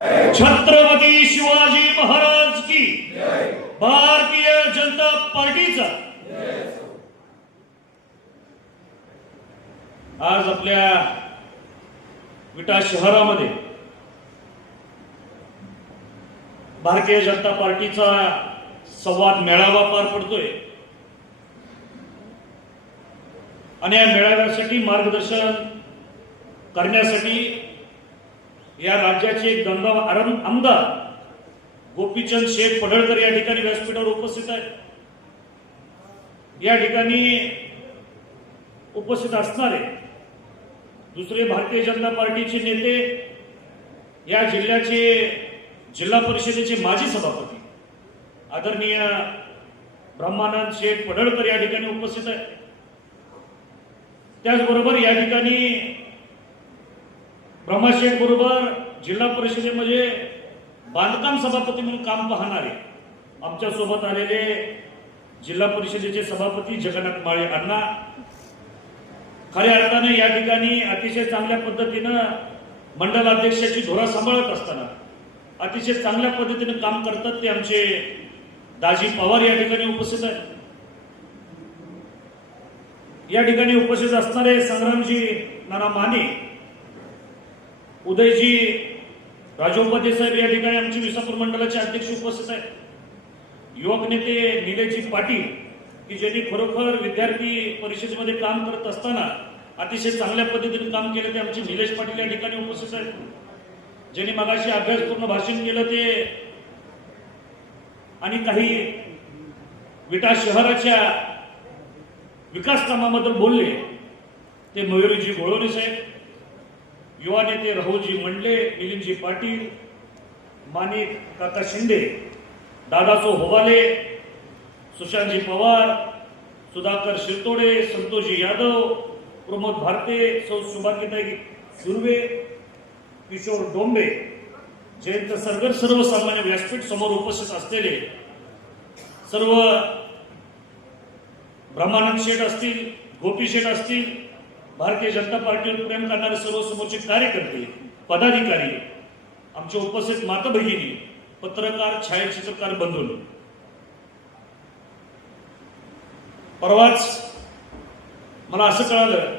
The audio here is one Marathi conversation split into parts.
छत्रपती शिवाजी महाराज की भारतीय जनता पार्टीचा. आज आपल्या विटा शहरामध्ये भारतीय जनता पार्टीचा संवाद मेळावा पार पडतोय. आणि या मेळाव्यासाठी मार्गदर्शन करण्यासाठी या राज्याचे एक दंगा आमदार गोपीचंद शेख पडळकर या ठिकाणी व्यासपीठावर उपस्थित आहेत. या ठिकाणी उपस्थित असणारे दुसरे भारतीय जनता पार्टीचे नेते या जिल्ह्याचे जिल्हा परिषदेचे माजी सभापती आदरणीय ब्रह्मानंद शेख पडळकर या ठिकाणी उपस्थित आहेत. त्याचबरोबर या ठिकाणी ब्रह्माशेठ बरोबर जिल्हा परिषदेमध्ये बांधकाम सभापती म्हणून काम पाहणारे आमच्यासोबत आलेले जिल्हा परिषदेचे सभापती जगन्नाथ माळे अण्णा. खऱ्या अर्थाने या ठिकाणी अतिशय चांगल्या पद्धतीनं मंडल अध्यक्षाची धोरा सांभाळत असताना अतिशय चांगल्या पद्धतीने काम करतात ते आमचे दाजी पवार या ठिकाणी उपस्थित आहेत. या ठिकाणी उपस्थित असणारे संग्रामजी नाना माने उदयजी राजोपाध्ये साहेब या ठिकाणी आमचे विसापूर मंडळाचे अध्यक्ष उपस्थित आहेत. युवक नेते निलेजी पाटील की ज्यांनी खरोखर विद्यार्थी परिषदेमध्ये काम करत असताना अतिशय चांगल्या पद्धतीने काम केलं ते आमचे निलेश पाटील या ठिकाणी उपस्थित आहेत. ज्यांनी मगाशी अभ्यासपूर्ण भाषण केलं ते आणि काही विटा शहराच्या विकास कामाबद्दल बोलले ते मयुरीजी गोळवणे साहेब. युवा नेते राहुलजी मंडले मिलिंदजी पाटील माणिक काका शिंदे दादासो होवाले सुशांतजी पवार सुधाकर शिरतोडे संतोषजी यादव प्रमोद भारते सौ सुभागीताई सुर्वे किशोर डोंबे जयंत सरगर सर्वसामान्य व्यासपीठ समोर उपस्थित असलेले सर्व ब्रह्मानंद शेठ असतील गोपी शेठ असतील भारतीय जनता पार्टीवर प्रेम करणारे सर्व समोरचे कार्यकर्ते पदाधिकारी आमचे उपस्थित माता भगिनी पत्रकार छायाचित्रकार बंधून परवाच मला असं कळालं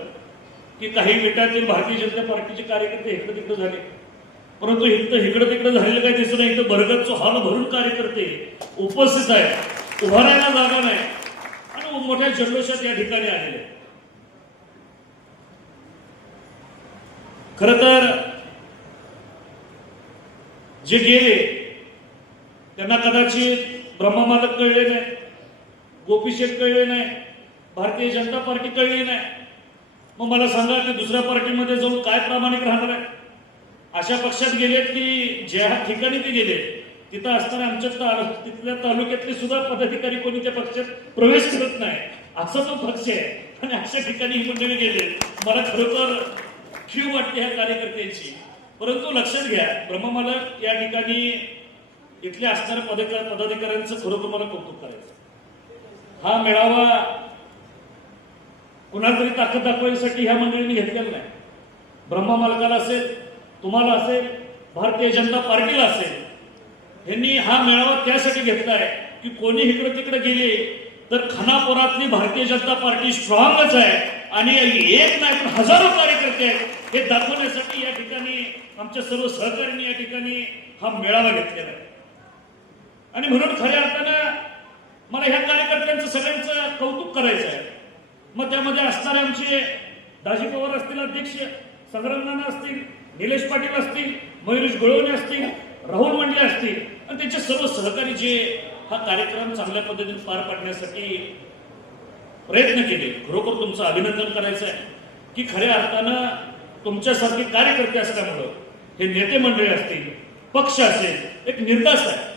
की काही विटातील भारतीय जनता पार्टीचे कार्यकर्ते इकडं तिकडे झाले. परंतु इथं इकडं तिकडं झालेलं काही दिसत नाही इथं भरगतचं हॉल भरून कार्यकर्ते उपस्थित आहेत उभारायला जागा नाही. आणि मोठ्या जल्लोषात या ठिकाणी आलेले खर तर जे गेले त्यांना कदाचित ब्रह्ममालक कळले नाही गोपीशेठ कळले नाही भारतीय जनता पार्टी कळली नाही. मग मला सांगा की दुसऱ्या पार्टीमध्ये जाऊन काय प्रामाणिक राहणार आहे? अशा पक्षात गेलेत की ज्या ठिकाणी ते गेले तिथं असताना आमच्या ता- तिथल्या तालुक्यातले सुद्धा पदाधिकारी कोणी त्या पक्षात प्रवेश करत नाही? असा तो पक्ष आहे. आणि अशा ठिकाणी ही मंडळी गेले. मला खरोखर खीव वाटते ह्या कार्यकर्त्यांची. परंतु लक्षात घ्या ब्रह्ममाला या ठिकाणी इथल्या असणाऱ्या पदकार पदाधिकाऱ्यांचं खरोखर मला कौतुक करायचं. हा मेळावा कुणाला तरी ताकद दाखवण्यासाठी ह्या मंडळींनी घेतलेला नाही. ब्रह्मा मालकाला असेल तुम्हाला असेल भारतीय जनता पार्टीला असेल यांनी हा मेळावा त्यासाठी घेतलाय की कोणी इकडे तिकडे गेले तर खानापुरातली भारतीय जनता पार्टी स्ट्रॉंगच आहे. आणि एक नाही पण हजारो कार्यकर्ते आहेत हे दाखवण्यासाठी या ठिकाणी आमच्या सर्व सहकार्यांनी या ठिकाणी हा मेळावा घेतलेला आहे. आणि म्हणून खऱ्या अर्थानं मला ह्या कार्यकर्त्यांचं सगळ्यांचं कौतुक करायचं आहे. मग त्यामध्ये असणारे आमचे दाजी पवार असतील अध्यक्ष संग्राम नाना असतील निलेश पाटील असतील मयुरेश गोळवणे असतील राहुल मंडले असतील आणि त्यांचे सर्व सहकारी जे हा कार्यक्रम चांगल्या पद्धतीने पार पाडण्यासाठी प्रयत्न केले. खरोखर तुमचं अभिनंदन करायचं आहे. की खऱ्या अर्थानं तुमच्यासारखे कार्यकर्ते असल्यामुळं हे नेते मंडळी असतील पक्ष असेल एक निर्दास आहे.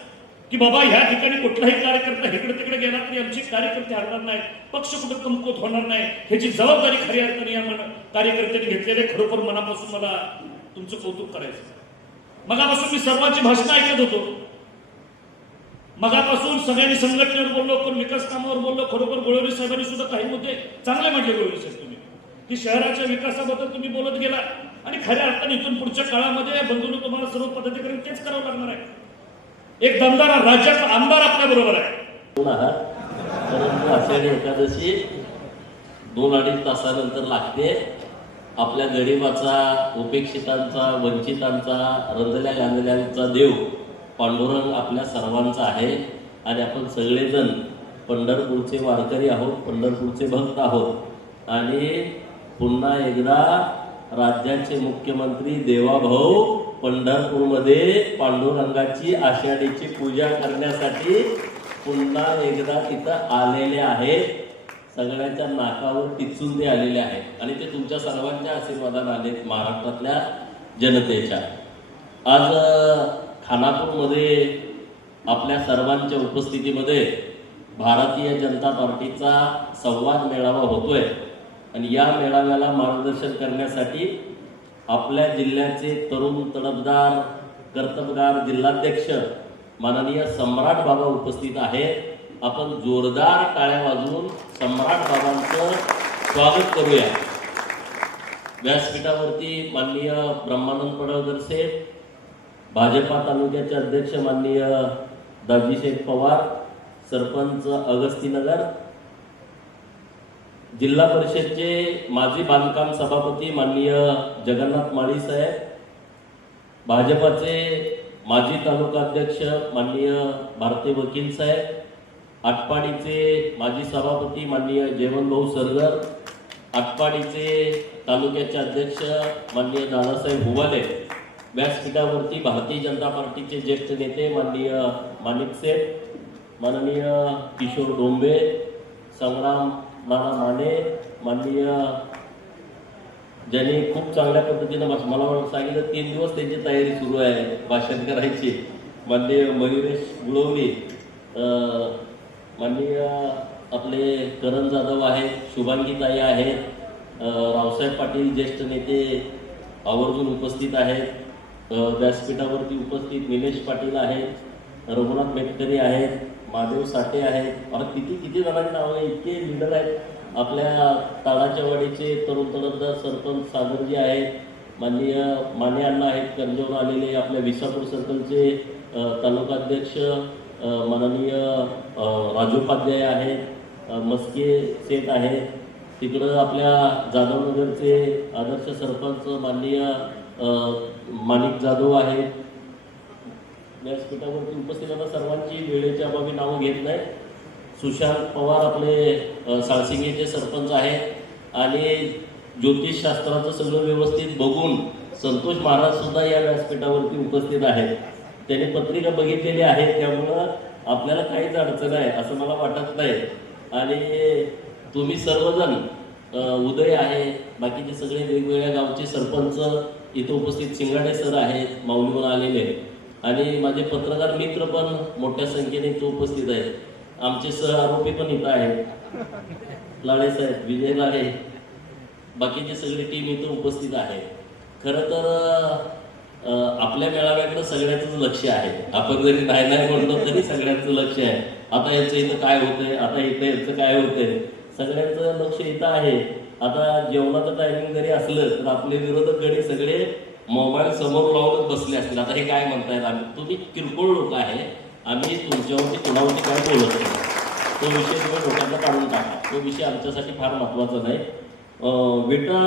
की बाबा ह्या ठिकाणी कुठलाही कार्यकर्ता इकडे तिकडे गेला तरी आमचे कार्यकर्ते हरणार नाही पक्ष कुठे कमकुत होणार नाही. ह्याची जबाबदारी खऱ्या अर्थाने या मन- कार्यकर्त्यांनी घेतलेले खरोखर मनापासून मला तुमचं कौतुक करायचं मगापासून मी सर्वांची भाषणं ऐकत होतो. मगापासून सगळ्यांनी संघटनेवर बोललो कोण विकास कामावर बोललो खरोखर गोळवणे साहेबांनी सुद्धा काही मुद्दे चांगले म्हटले गोळवणे साहेब तुम्ही. की शहराच्या विकासाबद्दल तुम्ही बोलत गेला आणि खऱ्या अर्थाने इथून पुढच्या काळामध्ये बंधून तुम्हाला सर्व पदाधिकारी तेच करावं लागणार आहे. एक दमदार राज्याचा आमदार आपल्या बरोबर आहे. परंतु आषाढी एकादशी दोन अडीच तासानंतर लागते. आपल्या गरिबाचा उपेक्षितांचा वंचितांचा रंजल्या गांजल्यांचा देव पांडुरंग आपल्या सर्वांचा आहे आणि आपण सगळेजण पंढरपूरचे वारकरी आहोत पंढरपूरचे भक्त आहोत. आणि पुन्हा एकदा राज्याचे मुख्यमंत्री देवाभाऊ पंढरपूरमध्ये पांडुरंगाची आषाढीची पूजा करण्यासाठी पुन्हा एकदा तिथं आलेले आहेत. सगळ्यांच्या नाकावर टिचून ते आलेले आहेत. आणि ते तुमच्या सर्वांच्या आशीर्वादाने आलेत महाराष्ट्रातल्या जनतेच्या. आज खानापूरमध्ये आपल्या सर्वांच्या उपस्थितीमध्ये भारतीय जनता पार्टीचा संवाद मेळावा होतोय. आणि या मेळाव्याला मार्गदर्शन करण्यासाठी आपल्या जिल्ह्याचे तरुण तडफदार कर्तबगार जिल्हाध्यक्ष माननीय सम्राट बाबा उपस्थित आहेत. आपण जोरदार टाळ्या वाजवून सम्राट बाबांचं स्वागत करूया. व्यासपीठावरती माननीय ब्रह्मानंद पडळकर साहेब भाजपा तालुक्याचे अध्यक्ष माननीय दाजीशेठ पवार सरपंच अगस्तीनगर जिल्हा परिषदचे माजी बांधकाम सभापती माननीय जगन्नाथ माळी साहेब भाजपाचे माजी तालुका अध्यक्ष माननीय भारती वकील साहेब आटपाडीचे माजी सभापती माननीय जयवंत सरगर आटपाडीचे तालुक्याचे अध्यक्ष माननीय दादासाहेब हुवाले व्यासपीठावरती भारतीय जनता पार्टीचे ज्येष्ठ नेते माननीय माणिक सेठ माननीय किशोर डोंबे संग्राम नाना माने माननीय ज्यांनी खूप चांगल्या पद्धतीनं मला सांगितलं तीन दिवस त्यांची तयारी सुरू आहे भाषण करायची. माननीय मयुरेश गुळवली माननीय आपले करण जाधव आहेत शुभांगी ताई आहेत रावसाहेब पाटील ज्येष्ठ नेते आवर्जून उपस्थित आहेत. व्यासपीठावरती उपस्थित निलेश पाटील आहेत रघुनाथ मेटकरी आहेत महादेव साठे आहेत. अरे किती किती जणांची नावं आहे इतके लिडर आहेत. आपल्या ताडाच्या वाडीचे तरुण तडफदार सरपंच सागरजी आहेत. माननीय माने अण्णा आहेत कर्जवरून आलेले आपल्या विसापूर सर्कलचे तालुकाध्यक्ष माननीय राजोपाध्याय आहेत मस्के सेठ आहेत. तिकडं आपल्या जाधवनगरचे आदर्श सरपंच माननीय माणिक जाधव आहेत. व्यासपीठावरती उपस्थित आता सर्वांची वेळेच्या अभावी नावं घेत नाही सुशांत पवार आपले साळसिंगेचे सरपंच आहेत. आणि ज्योतिषशास्त्राचं सगळं व्यवस्थित बघून संतोष महाराज सुद्धा या व्यासपीठावरती उपस्थित आहेत. त्याने पत्रिका बघितलेली आहे त्यामुळं आपल्याला काहीच अडचण आहे असं मला वाटत नाही. आणि तुम्ही सर्वजण उदय आहे. बाकीचे सगळे वेगवेगळ्या गावचे सरपंच इथं उपस्थित शिंगाडे सर आहेत माऊलीवर आलेले आणि माझे पत्रकार मित्र पण मोठ्या संख्येने इथं उपस्थित आहेत. आमचे सह आरोपी पण इथं आहेत. लाडे साहेब विजय लाडे बाकीची सगळी टीम इथं उपस्थित आहे खरं तर आपल्या मेळाव्याकडे सगळ्याचंच लक्ष आहे. आपण जरी नाही नाही म्हणतो तरी सगळ्यांचं लक्ष आहे. आता याचं इथं काय होतंय आता इथं याचं काय होतंय? सगळ्यांचं लक्ष इथं आहे. आता जेवणाचं टायमिंग जरी असलं तर आपले विरोधक गडी सगळे मोबाईल समोर लावूनच बसले असतील. आता हे काय म्हणतायत आम्ही? तुम्ही किरकोळ लोक आहे. आम्ही तुमच्यावरती कुणावरती काय बोलत नाही. तो विषय तुम्ही लोकांना काढून टाका. तो विषय आमच्यासाठी फार महत्त्वाचा नाही. बेटा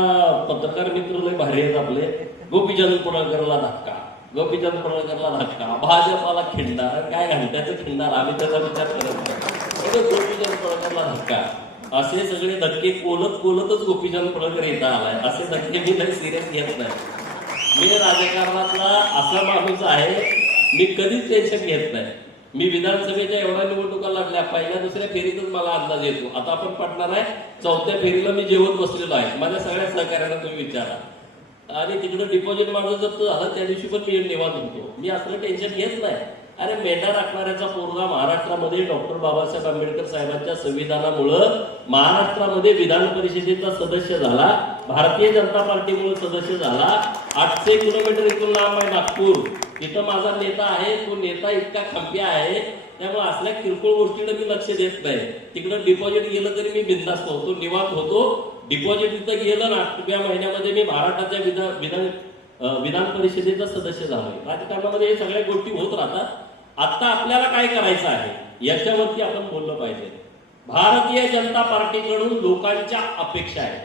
पत्रकार मित्र लय भारी आहेत आपले. गोपीचंद पडळकरला धक्का. गोपीचंद पडळकरला धक्का. भाजपाला खिंडार. काय घंट्याचं खिंडार. आम्ही त्याचा विचार करत नाही. गोपीचंद पडळकरला धक्का. असे सगळे धक्के कोलत कोलतच गोपीचंद पडळकर येता आलाय. असे धक्के मी लय सिरियस घेत नाही. मी राजकारणातला असा माणूस आहे मी कधीच टेन्शन घेत नाही. मी विधानसभेच्या एवढ्या निवडणुका लढल्या पहिल्या दुसऱ्या फेरीतच मला अंदाज येतो. आता आपण पडणार आहे चौथ्या फेरीला मी जेवत बसलेलो आहे. माझ्या सगळ्या सहकार्यांना तुम्ही विचारा. आणि तिकडं डिपॉझिट माझं जर झालं त्या दिवशी पण मी निवांत होतो. मी असलं टेन्शन घेत नाही. अरे मेटा राखणाऱ्याचा पोरगा महाराष्ट्रामध्ये डॉक्टर बाबासाहेब आंबेडकर साहेबांच्या संविधानामुळं महाराष्ट्रामध्ये विधान परिषदेचा सदस्य झाला. भारतीय जनता पार्टीमुळे सदस्य झाला. आठशे किलोमीटर इथून लांब आहे नागपूर. तिथं माझा नेता आहे. तो नेता इतका खंप्या आहे. त्यामुळे असल्या किरकोळ गोष्टीकडे मी लक्ष देत नाही. तिकडं डिपॉझिट गेलं तरी मी बिंदास्त होतो निवांत होतो. डिपॉझिट तिथं गेलं ना या महिन्यामध्ये मी महाराष्ट्राच्या विधान विधान विधान परिषदेचा सदस्य झालोय. राजकारणामध्ये हे सगळ्या गोष्टी होत राहतात. आता आपल्याला काय करायचं आहे? याच्यावरती आपण बोललं पाहिजे. भारतीय जनता पार्टीकडून लोकांच्या अपेक्षा आहेत.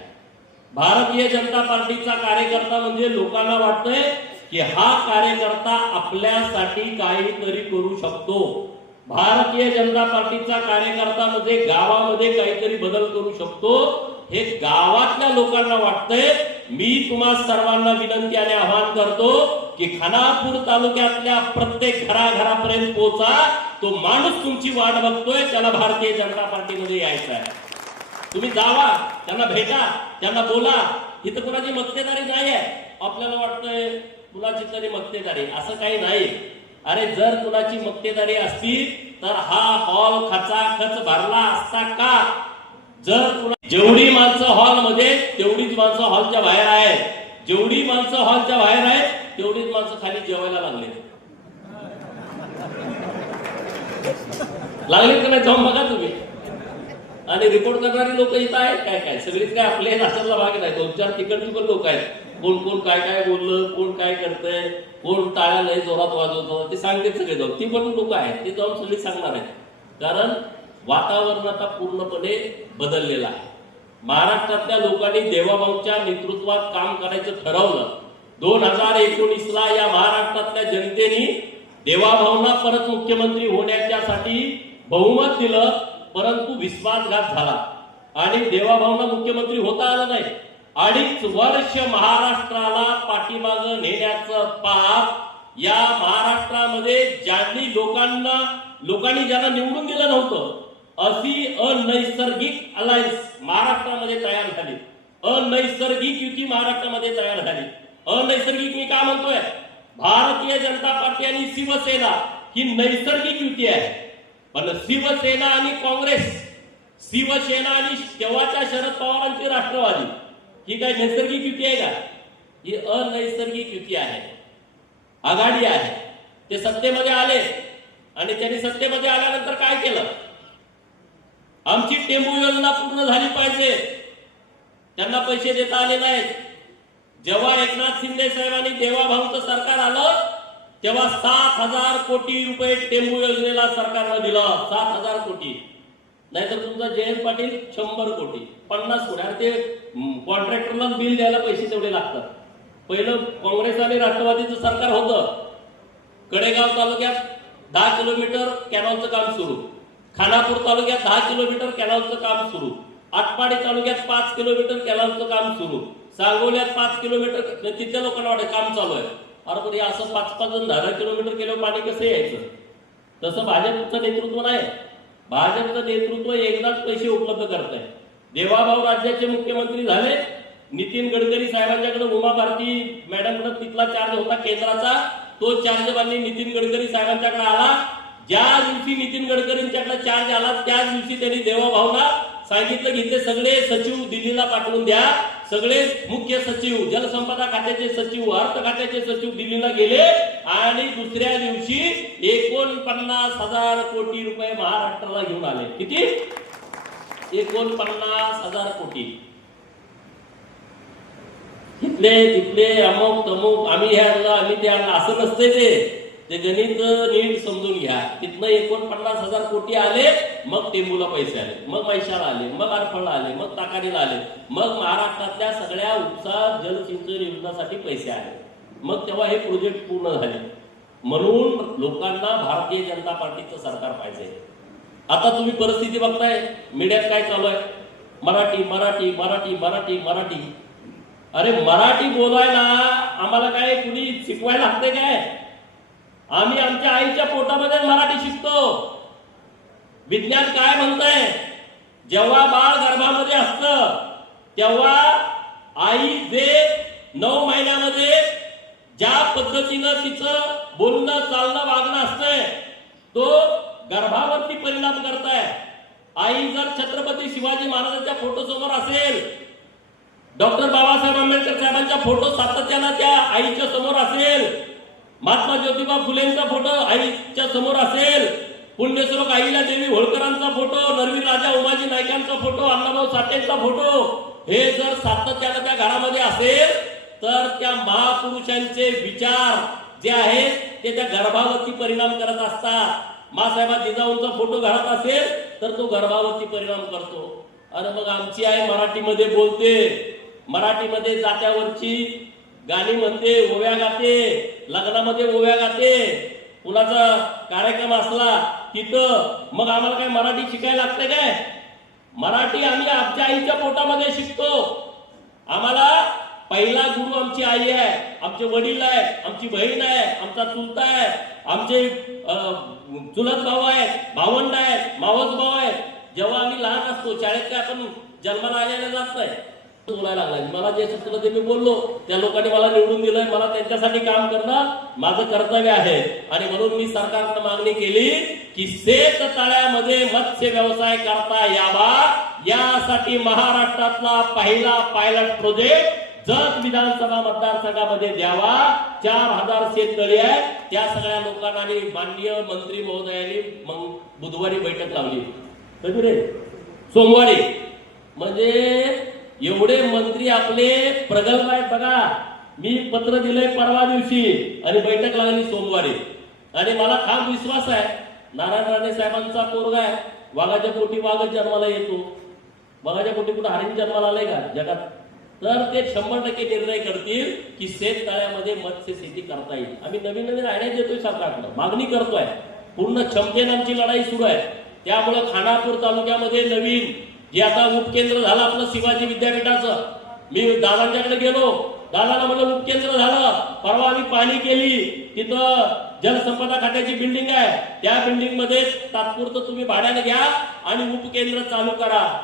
भारतीय जनता पार्टीचा कार्यकर्ता म्हणजे लोकांना वाटतंय की हा कार्यकर्ता आपल्यासाठी काहीतरी करू शकतो. भारतीय जनता पार्टीचा कार्यकर्ता म्हणजे गावामध्ये काहीतरी बदल करू शकतो. हे गावातल्या लोकांना वाटतंय. मी तुम्हा सर्वांना विनंती आणि आवाहन करतो की खानापूर तालुक्यातल्या प्रत्येक घराघरापर्यंत पोहोचा तो माणूस तुमची वाट बघतोय त्याला भारतीय जनता पार्टीमध्ये यायचा आहे तुम्ही जावा त्यांना भेटा त्यांना बोला. इथं कुणाची मक्तेदारी नाही आहे. आपल्याला वाटतंय कुणाची तरी मक्तेदारी. असं काही नाही. अरे जर कुणाची मक्तेदारी असती तर हा हॉल खचा खच भरला असता का? जर जेवढी माणसं हॉलमध्ये तेवढीच माणसं हॉलच्या बाहेर आहेत. जेवढी माणसं हॉलच्या बाहेर आहेत तेवढीच माणसं खाली जेवायला लागले. लागले का नाही? जाऊन बघा तुम्ही. आणि रिपोर्ट करणारी लोक इथं आहेत. काय काय? सगळीच काय आपले नाशातला भाग नाही. दोन चार तिकडची पण लोक आहेत. कोण कोण काय काय बोललं कोण काय करतंय कोण टाळ्या लय जोरात वाजवतो ते सांगते सगळे जाऊन. ती पण लोक आहेत. ते जाऊन सगळी सांगणार आहेत. कारण वातावरण आता पूर्णपणे बदललेलं आहे. महाराष्ट्रातल्या लोकांनी देवाभाऊच्या नेतृत्वात काम करायचं ठरवलं. दोन हजार एकोणीसला या महाराष्ट्रातल्या जनतेने देवाभाऊंना परत मुख्यमंत्री होण्याच्यासाठी बहुमत दिलं परंतु विश्वासघात झाला. आणि देवाभाऊंना मुख्यमंत्री होता आलं नाही. अडीच वर्ष महाराष्ट्राला पाठीमाग नेण्याचं पाप या महाराष्ट्रामध्ये ज्यांनी लोकांना लोकांनी ज्यांना निवडून दिलं नव्हतं अशी अनैसर्गिक अलायन्स महाराष्ट्रामध्ये तयार झाली. अनैसर्गिक युती महाराष्ट्रामध्ये तयार झाली. अनैसर्गिक मी का म्हणतोय? भारतीय जनता पार्टी आणि शिवसेना ही नैसर्गिक युती आहे. पण शिवसेना आणि काँग्रेस शिवसेना आणि तेव्हाच्या शरद पवारांची राष्ट्रवादी ही काय नैसर्गिक युती आहे का? ही अनैसर्गिक युती आहे. आघाडी आहे. ते सत्तेमध्ये आले आणि त्यांनी सत्तेमध्ये आल्यानंतर काय केलं? आमची टेंबू योजना पूर्ण झाली पाहिजे. त्यांना पैसे देता आले नाहीत. जेव्हा एकनाथ शिंदे साहेबांनी देवाभाऊचं सरकार आलं तेव्हा सात हजार कोटी रुपये टेंबू योजनेला सरकारनं दिलं. सात हजार कोटी. नाहीतर तुमचा जयंत पाटील शंभर कोटी. पन्नास कोटी. आणि ते कॉन्ट्रॅक्टरला बिल द्यायला पैसे तेवढे लागतात. पहिलं काँग्रेस आणि राष्ट्रवादीचं सरकार होतं. कडेगाव तालुक्यात दहा किलोमीटर कॅनॉलचं काम सुरू. खानापूर तालुक्यात दहा किलोमीटर कॅनॉलचं काम सुरू. आटपाडी तालुक्यात पाच किलोमीटर कॅनॉलचं काम सुरू. सांगोल्यात पाच किलोमीटर तिथल्या लोकांना वाटत काम चालू आहे. अरे पण हे असं पाच पाच जण दहा किलोमीटर केल्यावर पाणी कसं यायचं? तसं भाजपचं नेतृत्व नाही. भाजपचं नेतृत्व एकदाच पैसे उपलब्ध करत आहे देवाभाऊ राज्याचे मुख्यमंत्री झाले नितीन गडकरी साहेबांच्याकडे उमा भारती मॅडमकडे तिथला चार्ज होता केंद्राचा. तो चार्ज बांधली नितीन गडकरी साहेबांच्याकडे आला. ज्या दिवशी नितीन गडकरींच्याकडे चार्ज आला त्याच दिवशी त्यांनी देवाभाऊला सांगितलं की इथे सगळे सचिव दिल्लीला पाठवून द्या. सगळे मुख्य सचिव जलसंपदा खात्याचे सचिव अर्थ खात्याचे सचिव दिल्लीला गेले आणि दुसऱ्या दिवशी एकोणपन्नास हजार कोटी रुपये महाराष्ट्राला घेऊन आले. किती? एकोणपन्नास हजार कोटी. तिथले तिथले अमुक तमुक आम्ही हे आणलं आम्ही ते आणलं असं नसते ते. ते गणित नीट समजून घ्या. तिथनं एकोणपन्नास हजार कोटी आले मग टेंबूला पैसे आले मग मैशाला आले मग आरफळला आले मग ताकारीला आले मग महाराष्ट्रातल्या सगळ्या उपसा जलसिंचन योजनासाठी पैसे आले. मग तेव्हा हे प्रोजेक्ट पूर्ण झाले. म्हणून लोकांना भारतीय जनता पार्टीचं सरकार पाहिजे. आता तुम्ही परिस्थिती बघताय मीडियात काय चालू आहे? मराठी मराठी मराठी मराठी मराठी. अरे मराठी बोलायला आम्हाला काय कुणी शिकवायला लागते काय? आम्ही आमच्या आईच्या पोटामध्ये मराठी शिकतो. विज्ञान काय म्हणतंय? जेव्हा बाळ गर्भामध्ये असतं तेव्हा आई जे नऊ महिन्यामध्ये ज्या पद्धतीनं तिचं बोलणं चालणं वागणं असतंय तो गर्भावरती परिणाम करताय. आई जर छत्रपती शिवाजी महाराजांच्या फोटो समोर असेल डॉक्टर बाबासाहेब आंबेडकर साहेबांचा फोटो सातत्यानं त्या आईच्या समोर असेल महात्मा ज्योतिबा फुलेंचा फोटो आईच्या समोर असेल. पुण्यश्लोक आईला देवी होळकरांचा फोटो नरवीर राजा उमाजी नायकांचा फोटो अण्णाभाऊ साठेंचा फोटो. हे जर सातत्यानं त्या घरामध्ये असेल तर त्या महापुरुषांचे विचार जे आहेत ते त्या गर्भावरती परिणाम करत असतात. मासाहेबा जिजाऊंचा फोटो घालत असेल तर तो गर्भावरती परिणाम करतो. अरे मग आमची आई मराठीमध्ये बोलते. मराठीमध्ये जात्यावरची गाणी म्हणते ओव्या गाते. लग्नामध्ये ओव्या गाते कुणाचा कार्यक्रम असला तिथं. मग आम्हाला काय मराठी शिकायला लागते काय? मराठी आम्ही आमच्या आईच्या पोटामध्ये शिकतो. आम्हाला पहिला गुरु आमची आई आहे आमचे वडील आहे आमची बहीण आहे आमचा चुलता आहे आमचे चुलत भाऊ आहेत भावंड आहेत मावस भाऊ आहेत जेव्हा आम्ही लहान असतो शाळेत काय आपण जन्माला आलेला जात नाही बोलायला लागला मला जे सुचलं ते मी बोललो. त्या लोकांनी मला निवडून दिलंय. मला त्यांच्यासाठी काम करणं माझं कर्तव्य आहे. आणि म्हणून मी सरकारनं मागणी केली की शेत तळ्यामध्ये मत्स्य व्यवसाय करता यावा. यासाठी महाराष्ट्रातला पहिला पायलट प्रोजेक्ट जत विधानसभा मतदारसंघामध्ये द्यावा. चार हजार शेततळी आहे. त्या सगळ्या लोकांना आणि माननीय मंत्री महोदयांनी मग बुधवारी बैठक लावली. कधी रे? सोमवारी. म्हणजे एवढे मंत्री आपले प्रगल्भ आहेत बघा. मी पत्र दिलंय परवा दिवशी आणि बैठक लागली सोमवारी. आणि मला खास विश्वास आहे नारायण राणे साहेबांचा पोरगा आहे. वाघाच्या पोटी वाघच जन्माला येतो. वाघाच्या पोटी कुठं हरिण जन्माला आलाय का जगात? तर ते शंभर टक्के निर्णय करतील की शेततळ्यामध्ये मत्स्य शेती करता येईल. आम्ही नवीन नवीन आयडिया देतोय सरकारकडे. मागणी करतोय. पूर्ण क्षमतेने आमची लढाई सुरू आहे. त्यामुळं खानापूर तालुक्यामध्ये नवीन जे आता उपकेंद्र झालं आपलं शिवाजी विद्यापीठाचं. मी दादांच्याकडे गेलो. दादाला म्हणलं उपकेंद्र झालं. परवा आम्ही पाणी केली. तिथं जलसंपदा खात्याची बिल्डिंग आहे. त्या बिल्डिंगमध्ये तात्पुरतं तुम्ही भाड्याने घ्या आणि उपकेंद्र चालू करा.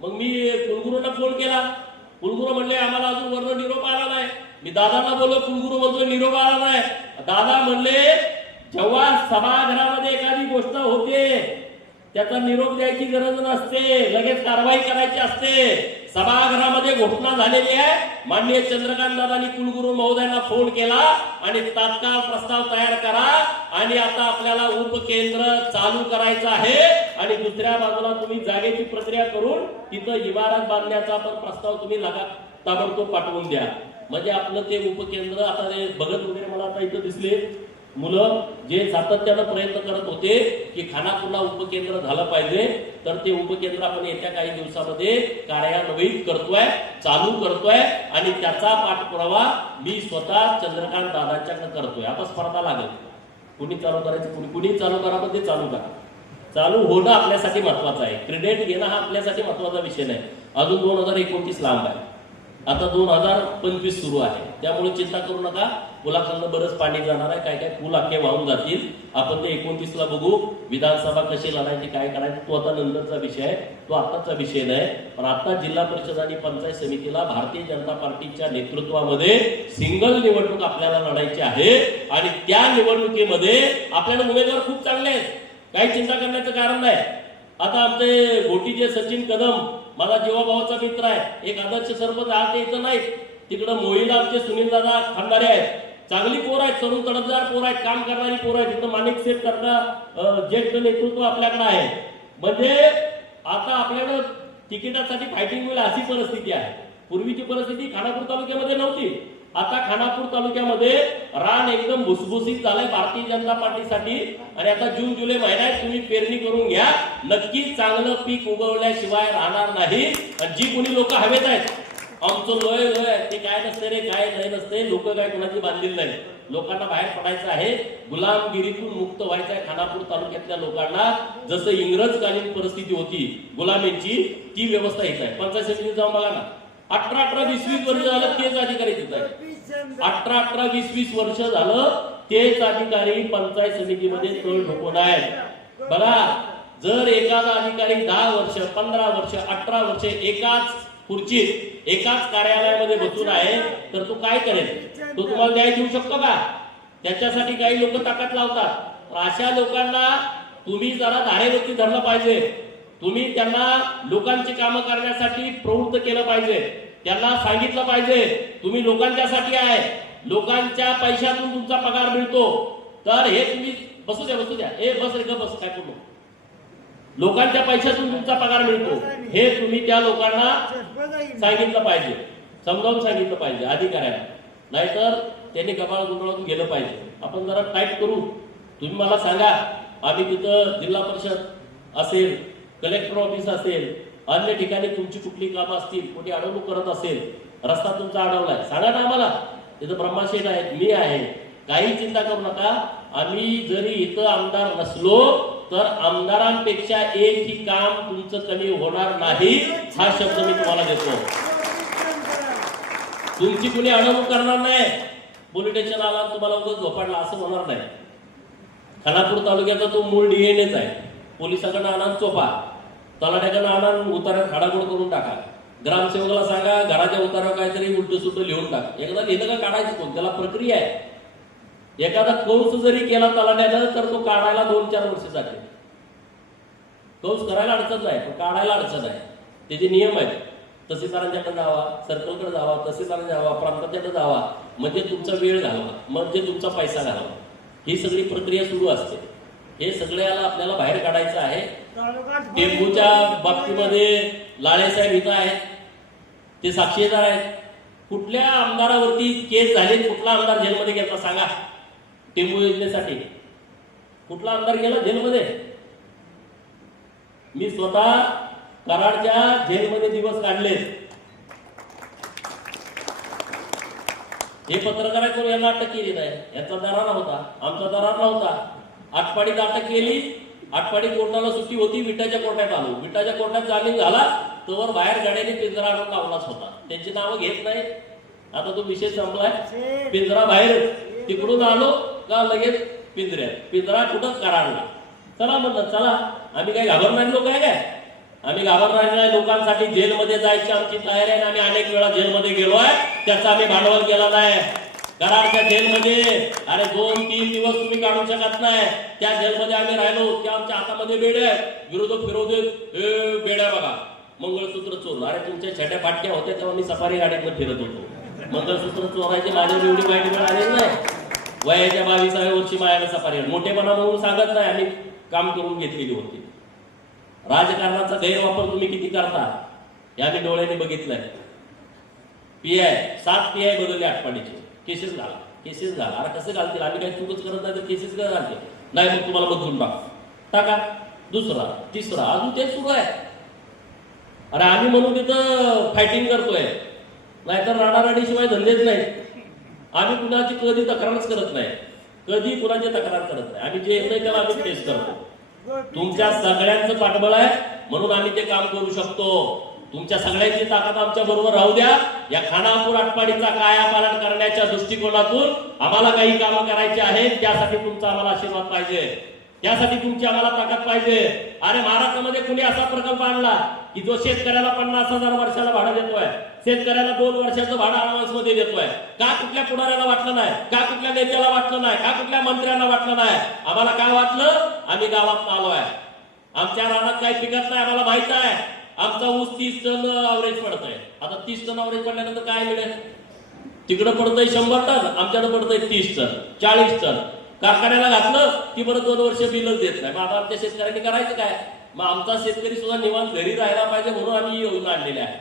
मग मी कुलगुरूंना फोन केला. कुलगुरू म्हणले आम्हाला अजून वर्ण निरोप आला नाही. मी दादांना बोललो कुलगुरू म्हणतो निरोप आला नाही. दादा म्हणले जेव्हा सभागृहामध्ये एखादी गोष्ट होते त्याचा निरोप द्यायची गरज नसते लगेच कारवाई करायची असते. सभागृहामध्ये घोषणा झालेली आहे. माननीय चंद्रकांत दादानी कुलगुरू महोदयांना फोन केला आणि तात्काळ प्रस्ताव तयार करा आणि आता आपल्याला उपकेंद्र चालू करायचं आहे आणि दुसऱ्या बाजूला तुम्ही जागेची प्रक्रिया करून तिथं इमारत बांधण्याचा पण प्रस्ताव तुम्ही लगा ताबडतोब पाठवून द्या. म्हणजे आपलं ते उपकेंद्र आता ते बघत वगैरे मला आता इथं दिसले. मुलं जे सातत्यानं प्रयत्न करत होते की खानापूरला उपकेंद्र झालं पाहिजे तर ते उपकेंद्र आपण येत्या काही दिवसामध्ये कार्यान्वित करतोय चालू करतोय आणि त्याचा पाठपुरावा मी स्वतः चंद्रकांत दादांच्याकडे करतोय. आता स्पर्धा लागेल. कुणी चालू करायचं? कुणी कुणी चालू करा पण ते चालू करा. चालू होणं आपल्यासाठी महत्वाचं आहे. क्रेडिट घेणं हा आपल्यासाठी महत्त्वाचा विषय नाही. अजून दोन हजार एकोणतीस लांब आहे. आता दोन हजार पंचवीस सुरू आहे. त्यामुळे चिंता करू नका. पुलाखालनं बरंच पाणी जाणार आहे. काय काय पूल अख्खे वाहून जातील. आपण ते एकोणतीसला बघू. विधानसभा कशी लढायची काय करायची तो आता नंतरचा विषय आहे. तो आताचा विषय नाही. पण आता जिल्हा परिषद आणि पंचायत समितीला भारतीय जनता पार्टीच्या नेतृत्वामध्ये सिंगल निवडणूक आपल्याला लढायची आहे. आणि त्या निवडणुकीमध्ये आपल्याला उमेदवार खूप चांगले आहेत. काही चिंता करण्याचं कारण नाही. आता आमचे गोटीचे सचिन कदम माझा जीवाभावाचा मित्र आहे. एक आदर्श सरपंच आज ते इथं नाही तिकडं मोहिला आमचे सुनील दादा खांदारे आहेत. चांगली पोर आहेत तरुण तडफदार पोर आहेत काम करणारी पोर आहेत. तिथं माणिक सेठ करता ज्येष्ठ नेतृत्व आपल्याकडे आहे. म्हणजे आता आपल्याकडं तिकिटासाठी फायटिंग होईल अशी परिस्थिती आहे. पूर्वीची परिस्थिती खानापूर तालुक्यामध्ये नव्हती. आता खानापूर तालुक्यामध्ये रान एकदम भुसभुसीत झालंय भारतीय जनता पार्टीसाठी. आणि आता जून जुलै महिन्यात तुम्ही पेरणी करून घ्या. नक्कीच चांगलं पीक उगवल्याशिवाय राहणार नाही. आणि जी कोणी लोक हवेत आहेत आमचं लोय लोय ते काय नसते रे काय नाही नसते. लोक काय कोणाची बांधलेली नाही. लोकांना बाहेर पडायचं आहे. गुलामगिरीतून मुक्त व्हायचं आहे खानापूर तालुक्यातल्या लोकांना. जसं इंग्रजकालीन परिस्थिती होती गुलामींची ती व्यवस्था येत आहे. पंचायत समितीत जाऊन बघा ना. अठरा अठरा वीस वीस वर्ष झालं तेच अधिकारी तिथं आहे. अठरा अठरा वीस वीस वर्ष झालं तेच अधिकारी पंचायत समितीमध्ये तळ ठोकून आहेत. बघा जर एखादा अधिकारी दहा वर्ष पंधरा वर्ष अठरा वर्ष एकाच खुर्चीत एकाच कार्यालयामध्ये बसून आहे तर तो काय करेल? तो तुम्हाला न्याय देऊ शकतो का? त्याच्यासाठी काही लोक ताकद लावतात. तर अशा लोकांना तुम्ही जरा धारेवरती धरलं पाहिजे. तुम्ही त्यांना लोकांची कामं करण्यासाठी प्रवृत्त केलं पाहिजे. त्यांना सांगितलं पाहिजे तुम्ही लोकांच्यासाठी आहे. लोकांच्या पैशातून तुमचा पगार मिळतो. तर हे तुम्ही बसू द्या बसू द्या. ए बस रे ग बस काय करू लोकांच्या पैशातून तुमचा पगार मिळतो. हे तुम्ही त्या लोकांना सांगितलं पाहिजे. समजावून सांगितलं पाहिजे अधिकाऱ्यांना. नाहीतर त्यांनी कपाळ गुंडळून गेलं पाहिजे. आपण जरा टाईप करू. तुम्ही मला सांगा आम्ही तिथं जिल्हा परिषद असेल कलेक्टर ऑफिस असेल अन्य ठिकाणी तुमची कुठली कामं असतील कोणी अडवणूक करत असेल रस्ता तुमचा अडवलाय. सांगा ना आम्हाला. तिथं ब्रह्माशेठ आहेत मी आहे. काही चिंता करू नका. आम्ही जरी इथं आमदार नसलो तर आमदारांपेक्षा एकही काम तुमचं कमी होणार नाही हा शब्द मी तुम्हाला देतो. तुमची कुणी अडवणूक करणार नाही. पोलीस स्टेशन आला तुम्हाला उगाच झोपाडला असं होणार नाही. खानापूर तालुक्याचा तो मूळ डीएनएच आहे. पोलिसाकडनं आणा चोपा. तलाट्याकडनं आणा उतारा खाडागोड करून टाका. ग्रामसेवकाला सांगा घराच्या उतारावर काहीतरी उलट सुट लिहून टाका. एकदा लिहिलं का काढायचं कोण? त्याला प्रक्रिया आहे. एखादा कंस जरी केला तलाट्यानं तर तो काढायला दोन चार वर्ष जाते. कंस करायला अडचण आहे पण काढायला अडचण आहे. त्याचे नियम आहेत. तहसीलदारांच्याकडे जावा सर्कलकडे जावा तहसीलदारांकडे जावा प्रांताच्याकडे जावा. म्हणजे तुमचा वेळ घालवा म्हणजे तुमचा पैसा घालवा. ही सगळी प्रक्रिया सुरू असते. हे सगळ्याला आपल्याला बाहेर काढायचं आहे. टेंबूच्या बाबतीमध्ये लाळेसाहेब इथं आहेत. ते साक्षीदार आहेत. कुठल्या आमदारावरती केस झाली कुठला आमदार जेलमध्ये घेतला सांगा. टेंबू योजनेसाठी कुठला आमदार गेला? जेलमध्ये. मी स्वतः कराडच्या जेलमध्ये दिवस काढले. हे पत्रकाराकडून यांना अटक केली नाही. याचा दरार होता आमचा दरार नव्हता. आटपाडीत अटक केली. आटपाडी कोर्टाला सुट्टी होती. विटाच्या कोर्टात आलो. विटाच्या कोर्टात जामीन झाला. तोवर बाहेर गाड्याने पिंजरा आणून लावलाच होता त्यांची नावं घेत नाही. आता तो विषय संपलाय. पिंजरा बाहेर. तिकडून आलो. का लगेच पिंजऱ्यात पिंजरा कुठं कराडला चला म्हणलं चला. आम्ही काही घाबरणारे लोक आहे काय? आम्ही घाबरणाऱ्या नाही लोकांसाठी जेलमध्ये जायची आमची तयारी आहे आणि आम्ही अनेक वेळा जेलमध्ये गेलो आहे. त्याचा आम्ही भांडवल केला नाही. कराडच्या जेलमध्ये. अरे दोन तीन दिवस तुम्ही काढू शकत नाही. त्या जेलमध्ये आम्ही राहिलो. त्या आमच्या हातामध्ये बेड्या आहे विरोधक फिरोधक हे बेड्या बघा. मंगळसूत्र चोर अरे तुमच्या छट्या फाटक्या होत्या तेव्हा मी सफारी गाडीत फिरत होतो. मंगळसूत्र चोरायची माझ्या एवढी माहिती मिळाली नाही. वयाच्या बावीसाव्या वर्षी मायाला सफारी आहे. मोठेपणा म्हणून सांगत नाही आम्ही काम करून घेतलेली होती राजकारणाचा गैरवापर तुम्ही किती करता हे आम्ही डोळ्याने बघितलंय. पी आय सात पी आय बदलले आठवड्याचे केसेस घाला केसेस घाला. अरे कसं घालतील? आम्ही काही चुकच करत नाही तर केसेस का घालते नाही मग तुम्हाला बदलून टाक. टाका. दुसरा तिसरा अजून तेच सुरू आहे. अरे आम्ही म्हणून तिथं फायटिंग करतोय. नाहीतर राडाराडीशिवाय धंदेच नाही आम्ही कुणाची कधी तक्रारच करत नाही. कधी कुणाची तक्रार करत नाही. आम्ही जे येतंय त्याला आम्ही फेस करतो. तुमच्या सगळ्यांचं पाठबळ आहे म्हणून आम्ही ते काम करू शकतो. तुमच्या सगळ्यांची ताकद आमच्या बरोबर राहू द्या. या खानापूर आटपाडीचा कायापालन करण्याच्या दृष्टिकोनातून आम्हाला काही कामं करायची आहेत त्यासाठी तुमचा आम्हाला आशीर्वाद पाहिजे. त्यासाठी तुमची आम्हाला ताकद पाहिजे. अरे महाराष्ट्रामध्ये कुणी असा प्रकल्प आणला की जो शेतकऱ्याला पन्नास हजार वर्षाला भाडं देतोय शेतकऱ्याला दोन वर्षाचं भाडं ऍडव्हान्समध्ये देतोय? का कुठल्या पुढाऱ्याला वाटलं नाही? का कुठल्या नेत्याला वाटलं नाही? का कुठल्या मंत्र्यांना वाटलं नाही? आम्हाला काय वाटलं? आम्ही गावात आलो आहे आमच्या रानात काही पिकत नाही आम्हाला माहीत आहे. आमचा ऊस तीस टन अवरेज पडतोय. आता तीस टन अवरेज पडल्यानंतर काय मिळेल? तिकडं पडतंय शंभर टन आमच्याकडे पडतंय तीस टन चाळीस टन. कारखान्याला घातलं की बरं दोन वर्ष बिलच देत नाही. मग आता आमच्या शेतकऱ्यांनी करायचं काय? मग आमचा शेतकरी सुद्धा निवांत घरी राहायला पाहिजे म्हणून आम्ही योजना आणलेली आहे.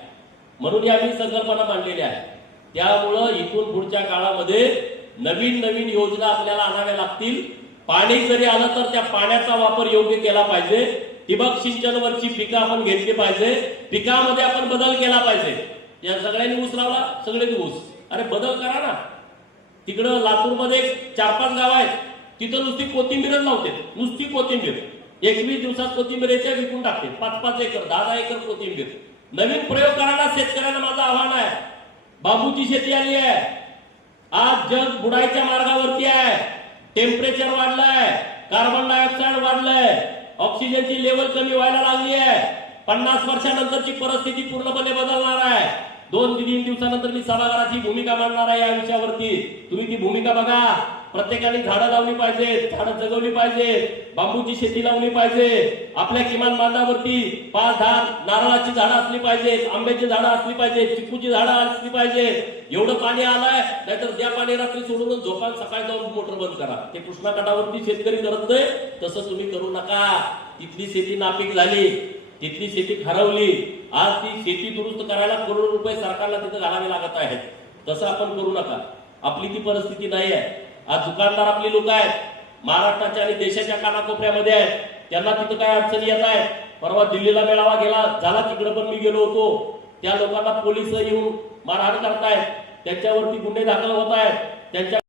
म्हणून ही आम्ही संकल्पना मांडलेली आहे. त्यामुळं इथून पुढच्या काळामध्ये नवीन नवीन योजना आपल्याला आणाव्या लागतील. पाणी जरी आलं तर त्या पाण्याचा वापर योग्य केला पाहिजे. ठिबक सिंचनवरची पिकं आपण घेतली पाहिजे. पिकामध्ये आपण बदल केला पाहिजे. या सगळ्यांनी ऊस लावला सगळ्यांनी ऊस. अरे बदल करा ना. तिकडं लातूरमध्ये चार पाच गाव आहेत. तिथं नुसती कोथिंबीरच लावते. नुसती कोथिंबीर. एकवीस दिवसात कोथिंबीर याच्या विकून टाकते. पाच पाच एकर दहा दहा एकर कोथिंबीर. नवीन प्रयोग करायला शेतकऱ्यांना माझं आव्हान आहे. बांबूची शेती आली आहे. आज जग बुडायच्या मार्गावरती आहे. टेम्परेचर वाढलंय. कार्बन डायऑक्साईड वाढलंय. ऑक्सिजनची लेवल कमी व्हायला लागली आहे. पन्नास वर्षानंतरची परिस्थिती पूर्णपणे बदलणार आहे. दोन तीन दिवसानंतर मी सभागृहाची भूमिका मांडणार आहे या विषयावरती. तुम्ही ती भूमिका बघा. प्रत्येकाने झाडं लावली पाहिजेत झाडं जगवली पाहिजेत बांबूची शेती लावली पाहिजे. आपल्या किमान मानावरती पाच दहा नारळाची झाडं असली पाहिजेत आंब्याची झाडं असली पाहिजेत चिकूची झाडं असली पाहिजेत. एवढं पाणी आलंय नाहीतर त्या पाणी रात्री सोडून झोपान सकाळी जाऊन मोटर बंद करा. ते कृष्णा काठावरती शेतकरी करत नाही तसं तुम्ही करू नका. तिथली शेती नापीक झाली. तिथली शेती हरवली आज ती शेती दुरुस्त करायला करोड रुपये सरकारला तिथं घालावे लागत आहेत. तसं आपण करू नका. आपली ती परिस्थिती नाही आहे. आज दुकानदार आपली लोक आहेत. महाराष्ट्राच्या आणि देशाच्या कानाकोपऱ्यामध्ये आहेत. त्यांना तिथं काय अडचणी येत आहेत परवा दिल्लीला मेळावा गेला झाला तिकडे पण मी गेलो होतो. त्या लोकांना पोलीस येऊन मारहाण करतायत. त्यांच्यावरती गुन्हे दाखल होत आहेत. त्यांच्या